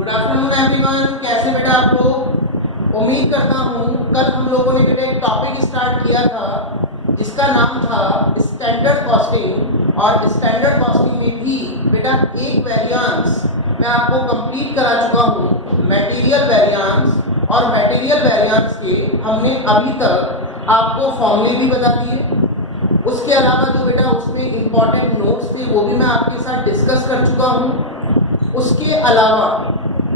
Good afternoon everyone. कैसे बेटा आप लोग? उम्मीद करता हूँ कल हम लोगों ने बेटा एक टॉपिक स्टार्ट किया था जिसका नाम था स्टैंडर्ड कॉस्टिंग, और स्टैंडर्ड कॉस्टिंग में भी बेटा एक वेरिएंस मैं आपको कंप्लीट करा चुका हूँ, मटेरियल वेरिएंस। और मटेरियल वेरिएंस के हमने अभी तक आपको फॉर्मूले भी बता दिए। उसके अलावा जो बेटा उसमें इंपॉर्टेंट नोट्स थे वो भी मैं आपके साथ डिस्कस कर चुका हूँ। उसके अलावा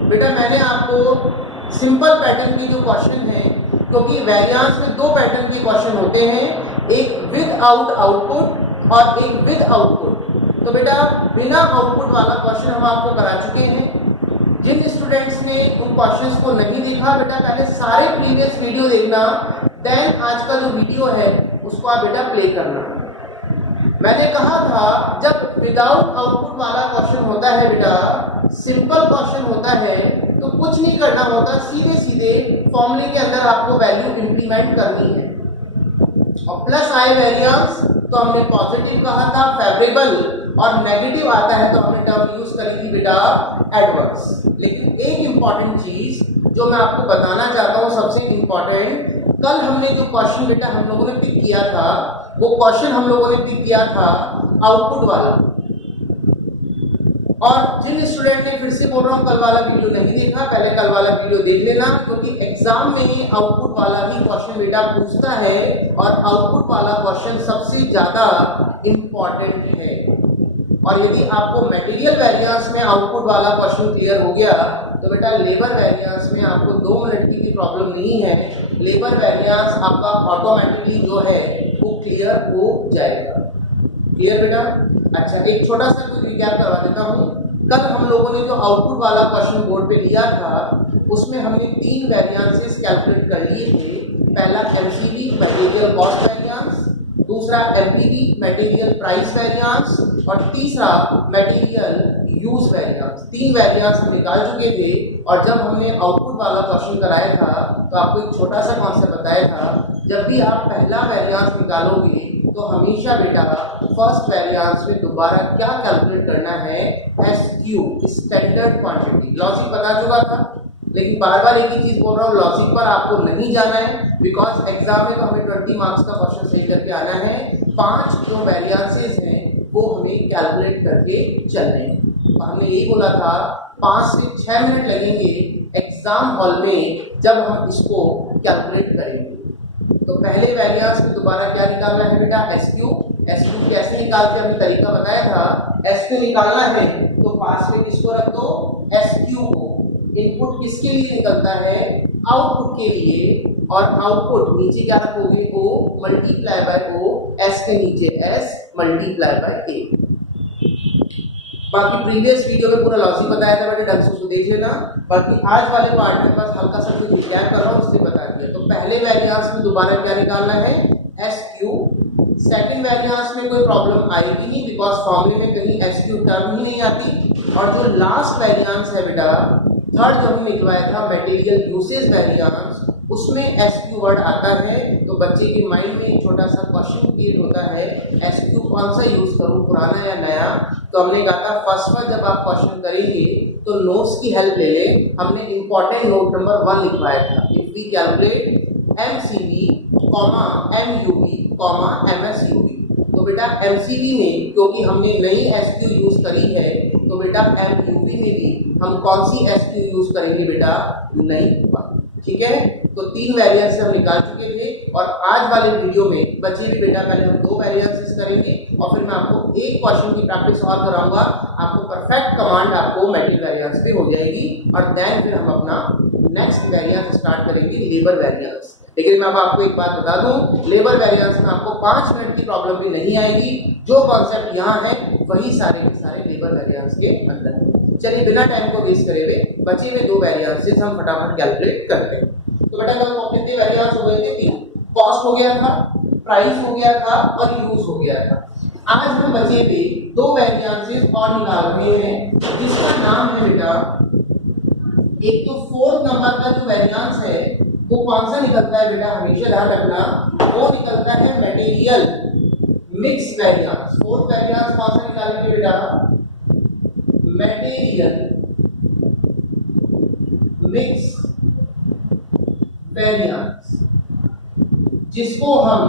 बेटा मैंने आपको सिंपल पैटर्न के जो क्वेश्चन हैं, क्योंकि वेरिएंस में दो पैटर्न के क्वेश्चन होते हैं, एक विद आउट आउटपुट और एक विद आउटपुट। तो बेटा बिना आउटपुट वाला क्वेश्चन हम आपको करा चुके हैं। जिन स्टूडेंट्स ने उन क्वेश्चंस को नहीं देखा बेटा पहले सारे प्रीवियस वीडियो देखना, देन आज का जो वीडियो है उसको आप बेटा प्ले करना। मैंने कहा था जब विदाउट आउटपुट वाला क्वेश्चन होता है बेटा, सिंपल क्वेश्चन होता है, तो कुछ नहीं करना होता, सीधे सीधे फॉर्मूले के अंदर आपको वैल्यू इंप्लीमेंट करनी है। और प्लस आई वेरिएंस तो हमने पॉजिटिव कहा था, फेवरेबल, और नेगेटिव आता है तो हमने टर्म यूज करी थी बेटा एडवर्स। लेकिन एक इंपॉर्टेंट चीज जो मैं आपको बताना चाहता हूँ, सबसे इंपॉर्टेंट, कल हमने जो क्वेश्चन बेटा हम लोगों ने पिक किया था, वो क्वेश्चन हम लोगों ने पिक किया था आउटपुट वाला। और जिन स्टूडेंट ने, फिर से बोल रहा हूँ, कल वाला वीडियो नहीं देखा, पहले कल वाला वीडियो देख लेना, क्योंकि एग्जाम में आउटपुट वाला ही क्वेश्चन बेटा पूछता है और आउटपुट वाला क्वेश्चन सबसे ज्यादा इंपॉर्टेंट है। और यदि आपको मटेरियल वेरिएंस में आउटपुट वाला क्वेश्चन क्लियर हो गया तो बेटा लेबर वेरिएंस में आपको 2 मिनट की भी प्रॉब्लम नहीं है, लेबर वेरिएंस आपका ऑटोमेटिकली जो है वो क्लियर हो जाएगा। क्लियर बेटा? अच्छा, एक छोटा सा कुछ रिकैप करवा देता हूँ। कल हम लोगों ने जो आउटपुट वाला क्वेश्चन बोर्ड पे लिया था उसमें हमने 3 वेरिएंसेस कैलकुलेट कर लिए थे। पहला एमसीवी मटेरियल कॉस्ट वेरिएंस, दूसरा एमपीवी मटेरियल प्राइस वेरिएंस, और तीसरा मटेरियल यूज वेरिएंस। 3 वेरिएंस हम निकाल चुके थे। और जब हमने आउटपुट वाला क्वेश्चन कराया था तो आपको एक छोटा सा कॉन्सेप्ट बताया था, जब भी आप पहला वेरिएंस निकालोगे तो हमेशा बेटा फर्स्ट वेरिएंस में दोबारा क्या कैलकुलेट करना है, एसक्यू, स्टैंडर्ड क्वांटिटी। लॉजिक बता चुका था, लेकिन बार बार एक ही चीज बोल रहा हूँ, लॉजिक पर आपको नहीं जाना है, बिकॉज एग्जाम में तो हमें 20 मार्क्स का क्वेश्चन सही करके आना है। 5 जो वेरिएंसेस हैं वो हमें कैलकुलेट करके चलने हैं। और हमने यही बोला था 5 से 6 मिनट लगेंगे एग्जाम हॉल में जब हम इसको कैलकुलेट करेंगे। तो पहले वेरिएंस में दोबारा क्या निकालना है बेटा, एसक्यू। एसक्यू कैसे निकालते हैं, हमने तरीका बताया था। एसक्यू निकालना है तो पास में किसको रख दो, एसक्यू को। इनपुट किसके लिए निकलता है, आउटपुट के लिए, और आउटपुट नीचे क्या रखोगे, O multiply by O, S के नीचे एस मल्टीप्लाई बाय ए। बाकी प्रीवियस वीडियो में पूरा लॉजिक बताया था बेटा, ढंग से उसको देख लेना। बाकी आज वाले पार्ट में बस हल्का सा कुछ रिकैप कर रहा हूँ, उससे बता दिया। तो पहले वेरिएंस में दोबारा क्या निकालना है, एस क्यू। सेकंड वेरिएंस में कोई प्रॉब्लम आएगी नहीं, बिकॉज फॉर्मूले में कहीं एस क्यू टर्म ही नहीं आती। और जो लास्ट वेरिएंस है बेटा, थर्ड जो हमने निकलवाया था मटेरियल यूसेज वेरिएंस, उसमें एसक्यू वर्ड आता है। तो बच्चे के माइंड में एक छोटा सा क्वेश्चन क्रिएट होता है, एसक्यू कौन सा यूज करूं, पुराना या नया। तो हमने कहा था फर्स्ट बार जब आप क्वेश्चन करेंगे तो नोट्स की हेल्प ले ले। हमने इंपॉर्टेंट नोट नंबर 1 लिखवाया था, if we calculate MCV comma MUV comma MSUV. तो बेटा एमसीवी में क्योंकि हमने नई एसक्यू यूज करी है, तो बेटा एमयूवी में भी हम कौन सी एसक्यू यूज करेंगे बेटा, नई वाली। ठीक है, तो 3 वेरिएंस हम निकाल चुके थे। और आज वाले वीडियो में बचे भी बेटा पहले हम 2 वेरिएंसेस करेंगे और फिर मैं आपको एक क्वेश्चन की प्रैक्टिस और कराऊंगा। आपको परफेक्ट कमांड आपको मटेरियल वेरिएंस पे हो जाएगी, और देन फिर हम अपना नेक्स्ट वेरिएंस स्टार्ट करेंगे, लेबर वेरिएंस। लेकिन मैं अब आपको एक बात बता दूं, लेबर वेरिएंस में आपको 5 मिनट की प्रॉब्लम भी नहीं आएगी। जो कॉन्सेप्ट यहाँ है वही सारे के सारे लेबर वेरिएंस के अंदर है। चलिए बिना टाइम को वेस्ट करे हुए बचे हुए 2 वेरिएंसेस हम फटाफट कैलकुलेट करते हैं। तो बेटा कल कितने वेरिएंस हो गए थे, 3। कॉस्ट हो गया था, प्राइस हो गया था, और यूज हो गया था। आज हम बचे थे 2 वेरिएंसेस और निकाल रहे हैं, जिसका नाम है बेटा, एक तो 4th नंबर का जो वेरिएंस है वो कौन सा निकलता है बेटा, हमेशा ध्यान रखना, वो निकलता है material mix variance. 4th variance कौन सा निकालेंगे बेटा, मटेरियल मिक्स वेरिएंस, जिसको हम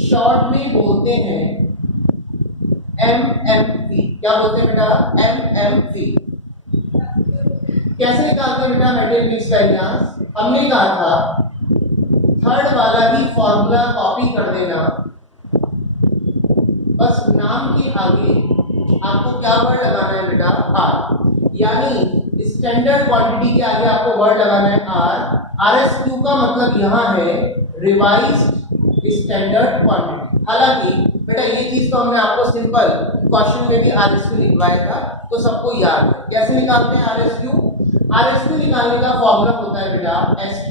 शॉर्ट में बोलते हैं MMV। क्या बोलते हैं बेटा? MMV। कैसे निकालते हैं बेटा मेटेरियल मिक्स वेरिएंस? हमने कहा था थर्ड वाला ही फॉर्मूला कॉपी कर देना, बस नाम के आगे आपको क्या वर्ड लगाना है बेटा? R। यानी स्टैंडर्ड क्वांटिटी के आगे आपको वर्ड लगाना है R। RSQ का मतलब यहाँ है रिवाइज्ड स्टैंडर्ड क्वांटिटी। हालांकि बेटा ये चीज तो हमने आपको सिंपल क्वेश्चन में भी RSQ लिखवाया था, तो सबको याद है। कैसे निकालते हैं RSQ? RSQ निकालने का फॉर्मूला होता है बेटा SQ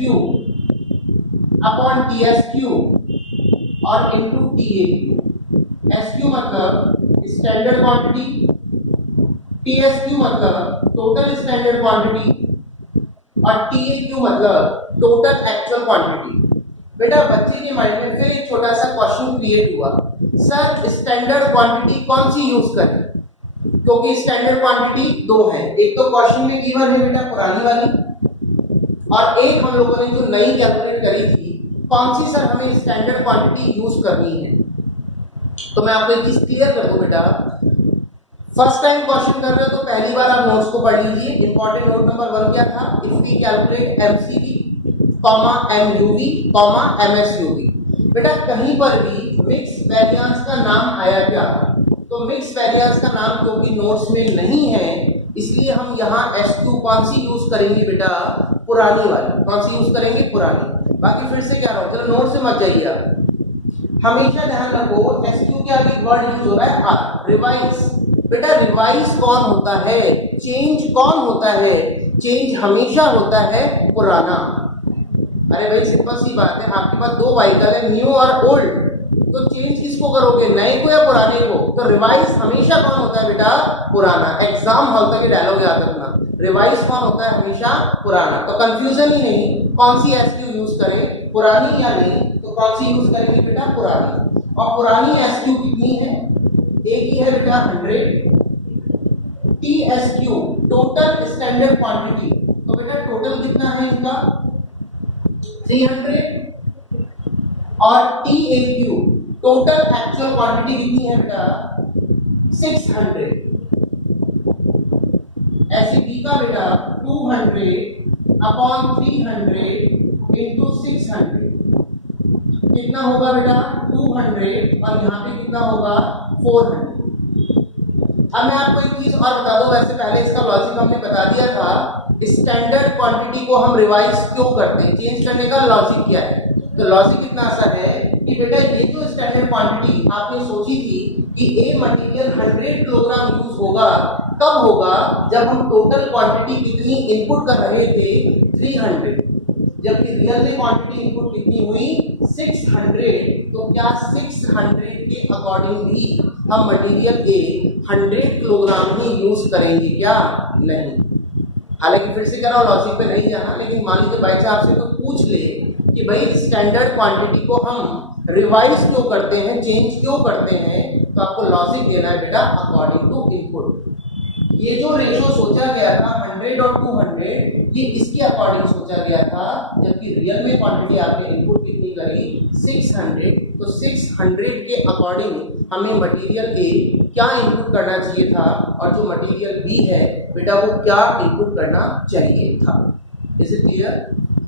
अपॉन TSQ और इनटू TAQ। SQ मतलब स्टैंडर्ड क्वांटिटी, TSQ मतलब टोटल स्टैंडर्ड क्वांटिटी और TAQ मतलब टोटल एक्चुअल क्वांटिटी। बेटा बच्चे के माइंड में फिर एक छोटा सा क्वेश्चन क्रिएट हुआ, सर स्टैंडर्ड क्वांटिटी कौन सी यूज करें? क्योंकि स्टैंडर्ड क्वांटिटी दो है, एक तो क्वेश्चन में गिवन है बेटा पुरानी वाली, और एक हम लोगों ने जो नई कैलकुलेट करी थी, कौन सी सर हमें स्टैंडर्ड क्वांटिटी यूज करनी है? तो मैं आपको एक चीज क्लियर कर दूं बेटा, फर्स्ट टाइम क्वेश्चन कर रहे हो तो पहली बार आप नोट्स को पढ़ लीजिए। इंपॉर्टेंट नोट नंबर 1 क्या था? If we calculate MCV, MUV, MSUV। बेटा कहीं पर भी मिक्स वेरिएंस का नाम आया क्या? तो मिक्स वेरिएंस का नाम क्योंकि नोट्स में नहीं है, इसलिए हम यहाँ SQ कौन सी यूज करेंगे बेटा? पुरानी वाली। कौन सी यूज करेंगे? पुरानी। बाकी फिर से क्या रहा हूँ, चलो नोट से मत जाइए आप, हमेशा ध्यान रखो SQ के आगे वर्ड यूज हो रहा है R, रिवाइज। बेटा रिवाइज कौन होता है? चेंज कौन होता है? चेंज हमेशा होता है पुराना। अरे भाई सिंपल सी बात है, आपके पास दो व्हीकल है, न्यू और ओल्ड, तो चेंज किसको करोगे? नए को या पुराने को? तो रिवाइज हमेशा कौन होता है बेटा? पुराना। एग्जाम हॉल तक ये डायलॉग याद रखना, रिवाइज कौन होता है? हमेशा पुराना। तो कंफ्यूजन ही नहीं, कौन सी SQ यूज करें, पुरानी या नहीं? तो कौन सी यूज करेंगे बेटा? पुरानी। और पुरानी SQ कितनी है? एक ही है बेटा 100। TSQ टोटल स्टैंडर्ड क्वांटिटी, तो बेटा टोटल कितना है इनका? 300। और TAQ टोटल एक्चुअल क्वांटिटी कितनी है बेटा? 600। SB का बेटा 200 अपॉन 300 इंटू 600 कितना होगा बेटा? 200। और यहाँ पे कितना होगा? 400। अब मैं आपको एक चीज और बता दूं, वैसे पहले इसका लॉजिक हमने बता दिया था, स्टैंडर्ड क्वांटिटी को हम रिवाइज क्यों करते हैं, चेंज करने का लॉजिक क्या है? तो लॉजिक कितना आसान है कि बेटा ये जो स्टैंडर्ड क्वांटिटी आपने सोची थी कि ए मटेरियल 100 किलोग्राम यूज होगा, कब होगा? जब हम टोटल क्वांटिटी कितनी इनपुट कर रहे थे? 300। जबकि रियल में क्वांटिटी इनपुट कितनी हुई? 600। तो क्या 600 के अकॉर्डिंग भी हम material A 100 kilogram he use करेंगे क्या? नहीं। हालांकि फिर से कह रहा हूं लॉजिक पे नहीं जाना, लेकिन मान लीजिए बाई चांस से तो पूछ ले कि भाई स्टैंडर्ड क्वांटिटी को हम रिवाइज क्यों करते हैं, चेंज क्यों करते हैं, तो आपको लॉजिक देना है बेटा अकॉर्डिंग टू इनपुट। ये जो रेशो सोचा गया था 100 और 200, ये इसके अकॉर्डिंग सोचा गया था, जबकि रियल में क्वांटिटी आपने इनपुट कितनी करी? 600। तो 600 के अकॉर्डिंग हमें मटेरियल ए क्या इनपुट करना चाहिए था, और जो मटेरियल बी है बेटा वो क्या इनपुट करना चाहिए था। Is it clear?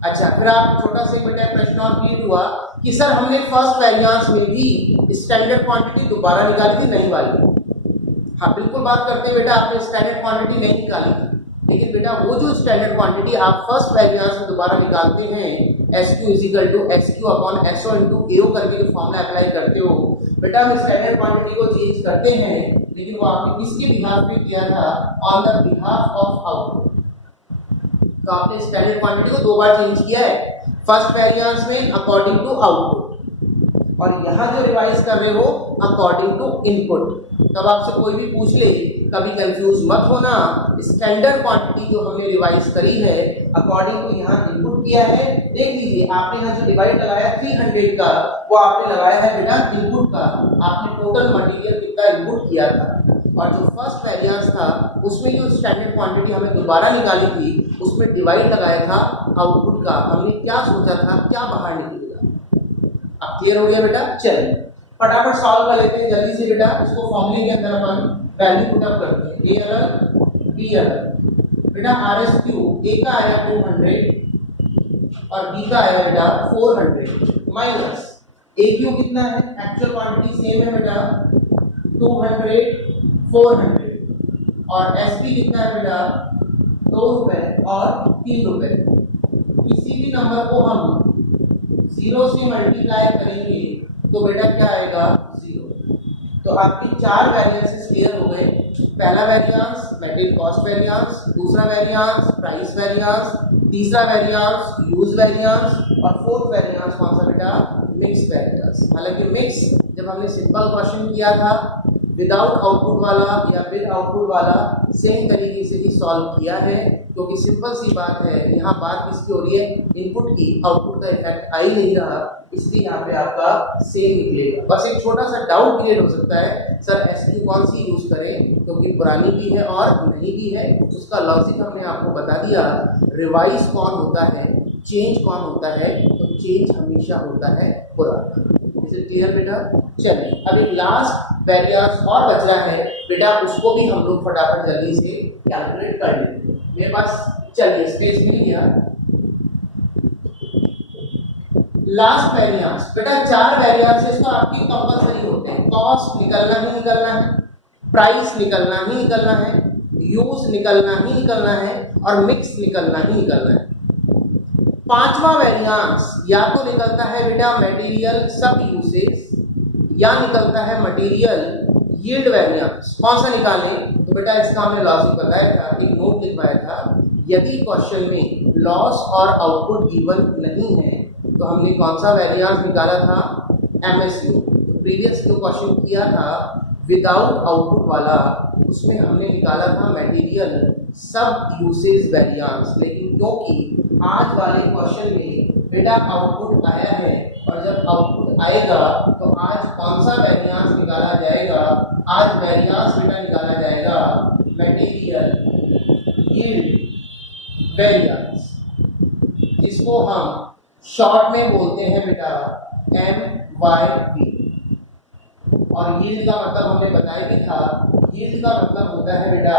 अच्छा, फिर आप छोटा सा बेटा प्रश्न और क्लियर हुआ कि सर हमने फर्स्ट वेरिएंस में भी स्टैंडर्ड क्वांटिटी दोबारा निकाली थी नहीं वाली? हाँ बिल्कुल बात करते हैं बेटा, आपने स्टैंडर्ड क्वांटिटी नहीं निकाली थी, लेकिन बेटा वो जो स्टैंडर्ड क्वांटिटी आप फर्स्ट वेरिएंस में दोबारा निकालते हैं, SQ equal to XQ upon SO into AO करके जो फॉर्मूला अप्लाई करते हो, बेटा हम स्टैंडर्ड क्वांटिटी को चेंज करते हैं, लेकिन वो आपने किसके बिहाफ पे किया था? On the behalf of output. तो आपने स्टैंडर्ड क्वांटिटी को दो बार चेंज किया है, फर्स्ट वेरिएंस में अकॉर्डिंग टू आउटपुट, और यहाँ जो रिवाइज कर रहे हो अकॉर्डिंग टू इनपुट। तब आपसे कोई भी पूछ ले, कभी कंफ्यूज मत होना, स्टैंडर्ड क्वांटिटी जो हमने रिवाइज करी है अकॉर्डिंग टू यहाँ इनपुट किया है। देख लीजिए आपने यहाँ जो डिवाइड लगाया 300 का, वो आपने लगाया है बेटा इनपुट का, आपने टोटल मटेरियल कितना इनपुट किया था। और जो फर्स्ट वेरिएंस था उसमें जो स्टैंडर्ड क्वांटिटी हमें दोबारा निकाली थी उसमें डिवाइड लगाया था आउटपुट का। हमने क्या सोचा था क्या बाहर निकलेगा। अब क्लियर हो गया बेटा। चलिए फटाफट सॉल्व कर लेते हैं जल्दी से बेटा। इसको फॉर्मूले के अंदर अपन वैल्यू पुट अप करते हैं। ए अलग बी अलग। बेटा RSQ ए का आया 200 और बी का आया बेटा 400 माइनस AQ कितना है, एक्चुअल क्वांटिटी सेम है बेटा 200 400 और SP कितना है बेटा 2 रुपए और 3 रुपए। किसी भी नंबर को हम 0 से मल्टीप्लाई करेंगे तो बेटा क्या आएगा 0। तो आपकी 4 वेरिएंसेस क्लियर हो गए। पहला वेरिएंस मटेरियल कॉस्ट वेरिएंस, दूसरा वेरिएंस प्राइस वेरिएंस, तीसरा वेरिएंस यूज वेरिएंस और फोर्थ वेरिएंस कौन सा बेटा मिक्स वेरिएंस। हालांकि मिक्स जब हमने सिंपल क्वेश्चन किया था विदाउट आउटपुट वाला या विद आउटपुट वाला सेम तरीके से ही सॉल्व किया है, क्योंकि सिंपल सी बात है यहाँ बात किसकी हो रही है इनपुट की, आउटपुट का इफेक्ट आ ही नहीं रहा, इसलिए यहाँ पे आपका सेम निकलेगा। बस एक छोटा सा डाउट क्रिएट हो सकता है सर SQ कौन सी यूज करें, क्योंकि पुरानी भी है और नई भी है। उसका लॉजिक हमने आपको बता दिया। रिवाइज कौन होता है, चेंज कौन होता है, तो चेंज हमेशा होता है पुराना। इसे क्लियर बेटा। चलिए अब एक लास्ट वेरिएंस और बच रहा है बेटा, उसको भी हम लोग फटाफट जल्दी से कैलकुलेट कर लेते हैं। मेरे पास चलिए स्पेस मिल गया। लास्ट वेरिएंस बेटा 4 वेरिएंसेस तो आपकी कंपलसरी होते हैं। कॉस्ट निकलना ही निकलना है, प्राइस निकलना ही निकलना है, यूज निकलना ही निकलना है और मिक्स निकलना ही निकलना है। पांचवा वेरिएंस या तो निकलता है बेटा मटेरियल सब यूसेज या निकलता है मटेरियल यील्ड वेरिएंस। कौन सा निकालें, तो बेटा इसका हमने लॉजिक बताया था, एक नोट लिखवाया था। यदि क्वेश्चन में लॉस और आउटपुट गिवन नहीं है तो हमने कौन सा वेरिएंस निकाला था MSU। प्रीवियस जो क्वेश्चन किया था विदाउट आउटपुट वाला उसमें हमने निकाला था मटेरियल सब यूसेज वेरिएंस। लेकिन क्योंकि आज वाले क्वेश्चन में बेटा आउटपुट आया है और जब आउटपुट आएगा तो आज कौन सा वेरिएंस निकाला जाएगा, आज वेरिएंस बेटा निकाला जाएगा मटेरियल यील्ड वेरिएंस, जिसको हम शॉर्ट में बोलते हैं बेटा MYV। और यील्ड का मतलब हमने बताया भी था, यील्ड का मतलब होता है बेटा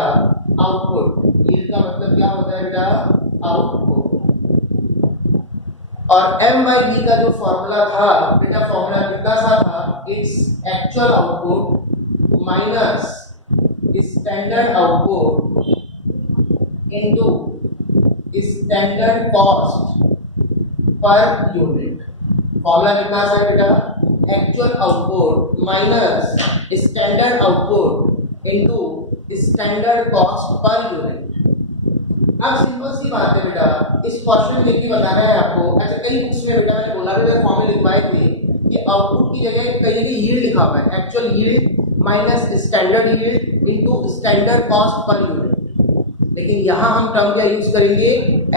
आउटपुट। यील्ड का मतलब क्या होता है बेटा आउटपुट। और MYV का जो फॉर्मूला था बेटा, फॉर्मूला कितना सा था, its actual output minus standard output into standard cost per unit. Formula कितना सा बेटा, actual output minus standard output into standard cost per unit. अब सिंपल सी बात है बेटा, इस क्वेश्चन लिख के बताना है आपको। अच्छा कई बुक्स में बेटा मैंने बोला भी फॉर्मूले लिखवाए थे कि आउटपुट की जगह कहीं भी यील्ड लिखा हुआ है, actual yield minus standard yield into standard cost per unit. लेकिन यहाँ हम टर्म क्या यूज करेंगे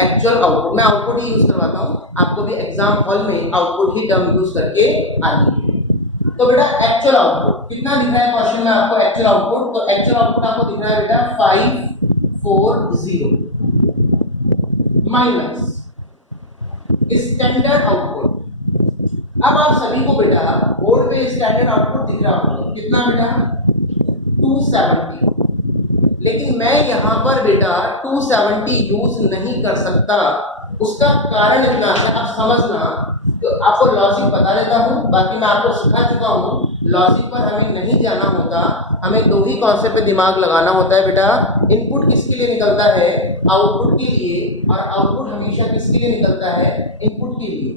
एक्चुअल आउटपुट। मैं आउटपुट ही यूज करवाता हूँ, आपको भी एग्जाम हॉल में आउटपुट ही टर्म यूज करके आनी है। तो बेटा एक्चुअल आउटपुट कितना दिख रहा है क्वेश्चन में आपको, एक्चुअल आउटपुट, तो एक्चुअल आउटपुट आपको दिख रहा है बेटा 540 माइनस स्टैंडर्ड आउटपुट। अब आप सभी को बेटा बोर्ड पे स्टैंडर्ड आउटपुट दिख रहा होगा कितना बेटा 270। लेकिन मैं यहाँ पर बेटा 270 यूज नहीं कर सकता। उसका कारण इतना है, आप समझना, तो आपको लॉजिक बता देता हूँ, बाकी मैं आपको सिखा चुका हूँ। लॉजिक पर हमें नहीं जाना होता, हमें दो ही कॉन्सेप्ट पे दिमाग लगाना होता है बेटा। इनपुट किसके लिए निकलता है, आउटपुट के लिए, और आउटपुट हमेशा किसके लिए निकलता है, इनपुट के लिए।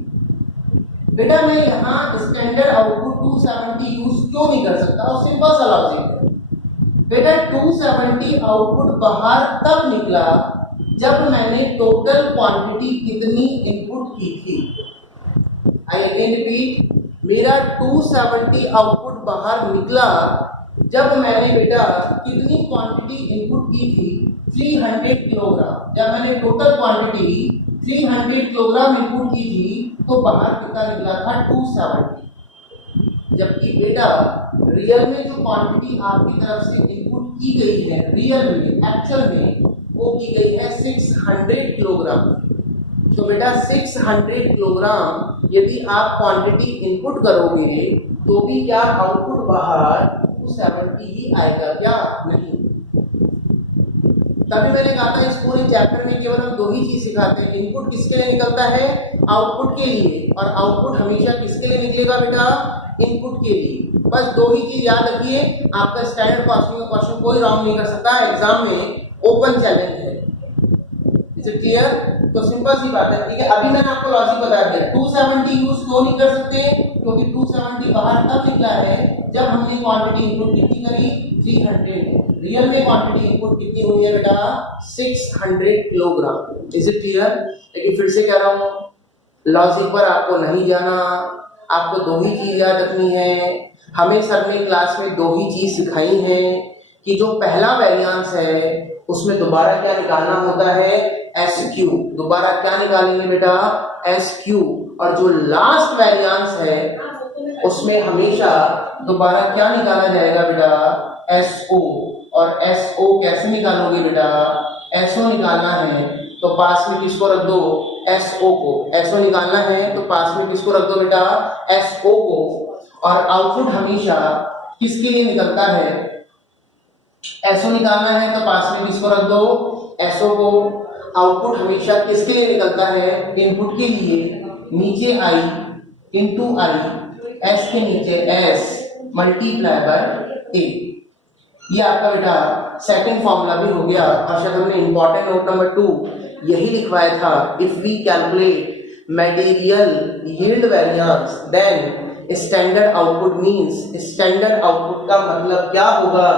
बेटा मैं यहाँ स्टैंडर्ड आउटपुट 270 यूज क्यों नहीं कर सकता, और सिंपल सा लॉजिक है बेटा। 270 आउटपुट बाहर तब निकला जब मैंने टोटल क्वांटिटी कितनी इनपुट की थी। आई अगेन रिपीट, मेरा 270 आउटपुट बाहर निकला जब मैंने बेटा कितनी क्वांटिटी इनपुट की थी 300 किलोग्राम। जब मैंने टोटल क्वांटिटी 300 किलोग्राम इनपुट की थी तो बाहर कितना निकला था 270। जबकि बेटा रियल में जो क्वांटिटी आपकी तरफ से इनपुट की गई है रियल में, एक्चुअल में वो की गई है 600 किलोग्राम। तो बेटा 600 किलोग्राम यदि आप क्वांटिटी इनपुट करोगे तो भी क्या आउटपुट बाहर 270 ही आएगा क्या? नहीं। तभी मैंने कहा था इस पूरे चैप्टर में केवल हम दो ही चीज सिखाते हैं, इनपुट किसके लिए निकलता है? आउटपुट के लिए। और आउटपुट हमेशा किसके लिए निकलेगा बेटा? इनपुट के लिए। बस दो ही चीज याद रखिए, आपका स्टैंडर्ड कॉस्टिंग का क्वेश्चन कोई रॉन्ग नहीं कर सकता, एग्जाम में ओपन चैलेंज है। Is it clear? तो सिंपल सी बात है, ठीक है। अभी मैंने आपको लॉजिक बता दिया, 270 यूज क्यों नहीं कर सकते? क्योंकि 270 बाहर तब निकला है जब हमने क्वांटिटी इनपुट कितनी करी? 300। रियल में क्वांटिटी इनपुट कितनी हुई है बेटा? 600 किलोग्राम। Is it clear? लेकिन फिर से कह रहा हूं, लॉजिक पर आपको नहीं जाना, आपको दो ही चीज याद रखनी है। हमें सर ने क्लास में दो ही चीज सिखाई है कि जो पहला वेरिएंस है उसमें दोबारा क्या निकालना होता है? SQ। दोबारा क्या निकालेंगे बेटा? SQ। और जो लास्ट वेरिएंस है उसमें हमेशा दोबारा क्या निकाला जाएगा बेटा? SO। और SO कैसे निकालोगे बेटा? SO निकालना है तो पास में किसको रख दो? SO को। SO निकालना है तो पास में किसको रख दो बेटा? SO को। और आउटपुट हमेशा किसके लिए निकलता है? SO निकालना है तो पास में किसको रख दो? SO को। आउटपुट हमेशा किसके लिए निकलता है? इनपुट के लिए। नीचे I इंटू I, S के नीचे S मल्टीप्लाई बाय A। ये आपका बेटा सेकंड फॉर्मूला भी हो गया। और शायद हमने इंपॉर्टेंट नोट नंबर 2 यही लिखवाया था, if we calculate material yield variance then standard output means, standard output का मतलब क्या होगा?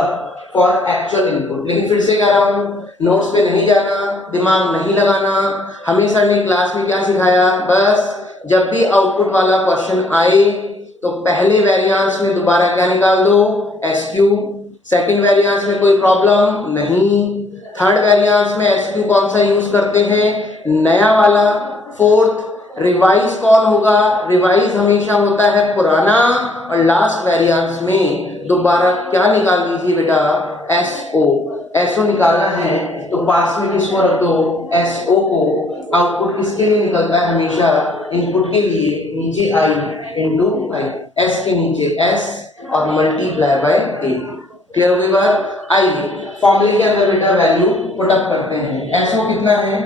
For actual input. लेकिन फिर से कह रहा हूं, नोट्स पे नहीं जाना, दिमाग नहीं लगाना। हमें सर ने क्लास में क्या सिखाया? बस जब भी आउटपुट वाला क्वेश्चन आए तो पहले वेरिएंस में दोबारा क्या निकाल दो? SQ। सेकंड वेरिएंस में कोई प्रॉब्लम नहीं। थर्ड वेरिएंस में SQ कौन सा यूज करते हैं? नया वाला। फोर्थ रिवाइज कौन होगा? रिवाइज हमेशा होता है पुराना। और लास्ट वेरिएंस में दोबारा क्या निकाल दीजिए बेटा? SO। SO निकालना है तो पास में किसको रख दो? SO को। आउटपुट किसके लिए निकलता है? हमेशा इनपुट के लिए। नीचे I इंटू I, S के नीचे S और मल्टीप्लाई बाय A। क्लियर हो गई बात? आइए फॉर्मूले के अंदर बेटा वैल्यू पुट अप करते हैं। SO कितना है?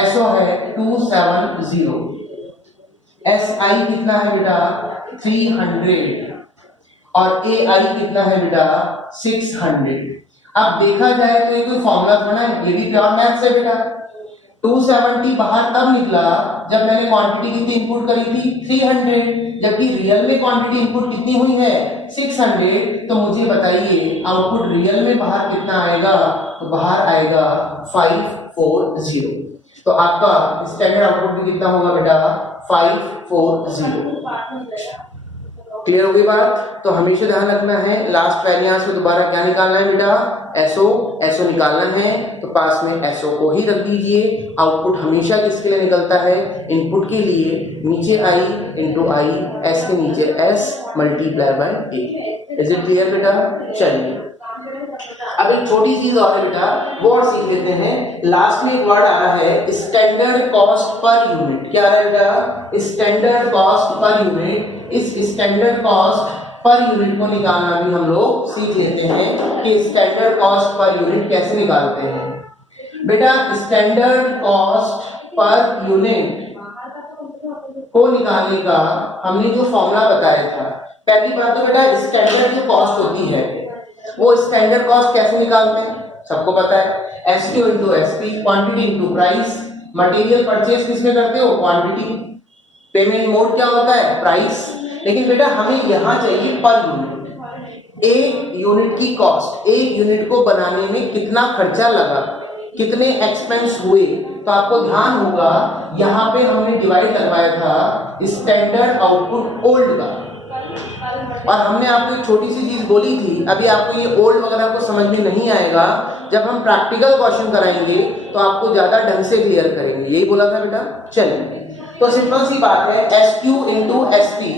SO है 270। SI कितना है बेटा? 300। और AI कितना है बेटा? 600। अब देखा जाए तो ये कोई फॉर्मूला थोड़ा है, ये भी प्योर मैथ्स है बेटा। 270 बाहर तब निकला जब मैंने क्वांटिटी कितनी इनपुट करी थी? 300। जबकि रियल में क्वांटिटी इनपुट कितनी हुई है? 600। तो मुझे बताइए आउटपुट रियल में बाहर कितना आएगा? तो बाहर आएगा 540। तो आपका स्टैंडर्ड आउटपुट भी कितना होगा बेटा? 540। क्लियर हो गई बात? तो हमेशा ध्यान रखना है, लास्ट वेरिएंस में दोबारा क्या निकालना है बेटा? SO निकालना है तो पास में SO को ही रख दीजिए। आउटपुट हमेशा किसके लिए निकलता है? इनपुट के लिए। नीचे I इंटू I, S के नीचे S multiply by A। Is it clear बेटा? चलिए अब एक छोटी चीज और है बेटा, वो और सीख लेते हैं। लास्ट में एक वर्ड आ रहा है स्टैंडर्ड कॉस्ट पर यूनिट। क्या आ रहा है बेटा? Standard cost per unit. इस स्टैंडर्ड कॉस्ट पर यूनिट को निकालना भी हम लोग सीख लेते हैं कि स्टैंडर्ड कॉस्ट पर यूनिट कैसे निकालते हैं। बेटा स्टैंडर्ड कॉस्ट पर यूनिट को निकालने का हमने जो फॉर्मूला बताया था, पहली बात तो बेटा स्टैंडर्ड जो कॉस्ट होती है वो स्टैंडर्ड कॉस्ट कैसे निकालते हैं? सबको पता है, SQ into SP, quantity into price. Material purchase किसमें करते हो? क्वांटिटी। पेमेंट मोड क्या होता है? प्राइस। लेकिन बेटा हमें यहां चाहिए पर यूनिट। एक यूनिट की कॉस्ट, एक यूनिट को बनाने में कितना खर्चा लगा, कितने एक्सपेंस हुए। तो आपको ध्यान होगा यहाँ पे हमने डिवाइड करवाया था स्टैंडर्ड आउटपुट ओल्ड का। और हमने आपको एक छोटी सी चीज बोली थी, अभी आपको ये ओल्ड वगैरह को समझ में नहीं आएगा, जब हम प्रैक्टिकल क्वेश्चन कराएंगे तो आपको ज्यादा ढंग से क्लियर करेंगे। यही बोला था बेटा। चलिए तो सिंपल सी बात है, SQ into SP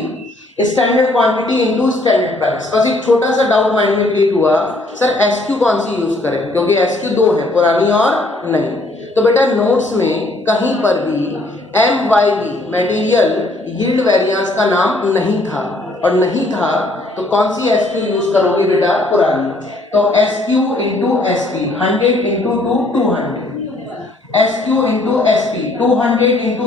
standard quantity into standard price. बस एक छोटा सा डाउट माइंड में क्रिएट हुआ, सर एसक्यू कौन सी यूज करें, क्योंकि एसक्यू दो है, पुरानी और नई। तो बेटा नोट्स में कहीं पर भी MYV मटेरियल यील्ड वेरिएंस का नाम नहीं था, और नहीं था तो कौन सी एसक्यू यूज करोगे बेटा, पुरानी। तो SQ into SP 100 into 2 200, SQ into SP 200 into